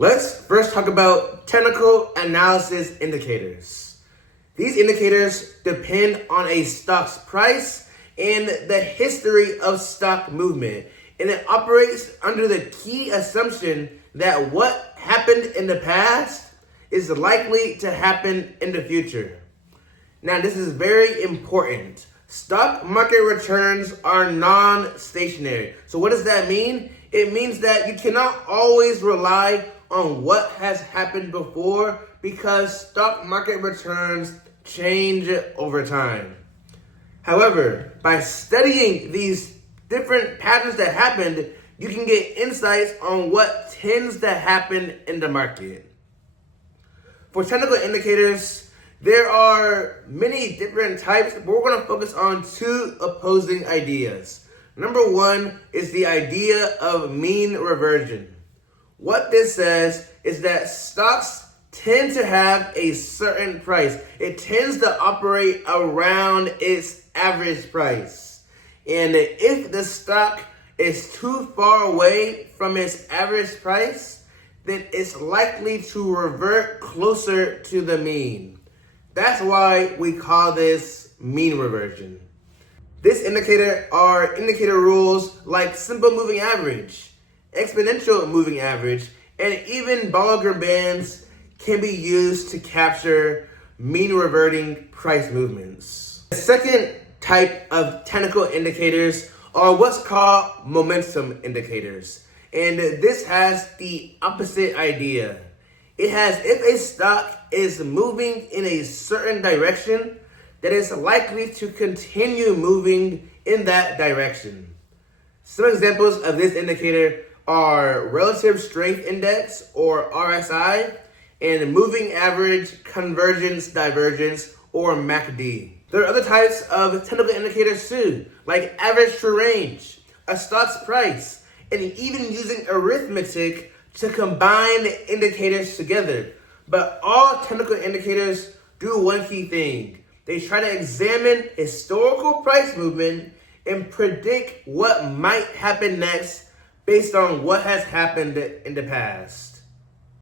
Let's first talk about technical analysis indicators. These indicators depend on a stock's price and the history of stock movement, and it operates under the key assumption that what happened in the past is likely to happen in the future. Now, this is very important. Stock market returns are non-stationary. So what does that mean? It means that you cannot always rely on what has happened before because stock market returns change over time. However, by studying these different patterns that happened, you can get insights on what tends to happen in the market. For technical indicators, there are many different types, but we're going to focus on two opposing ideas. Number one is the idea of mean reversion. What this says is that stocks tend to have a certain price. It tends to operate around its average price. And if the stock is too far away from its average price, then it's likely to revert closer to the mean. That's why we call this mean reversion. This indicator are indicator rules like simple moving average, exponential moving average, and even Bollinger Bands can be used to capture mean reverting price movements. The second type of technical indicators are what's called momentum indicators. And this has the opposite idea. It has if a stock is moving in a certain direction, that is likely to continue moving in that direction. Some examples of this indicator are relative strength index or RSI and moving average convergence divergence or MACD. There are other types of technical indicators too, like average true range, a stock's price, and even using arithmetic to combine the indicators together. But all technical indicators do one key thing. They try to examine historical price movement and predict what might happen next based on what has happened in the past.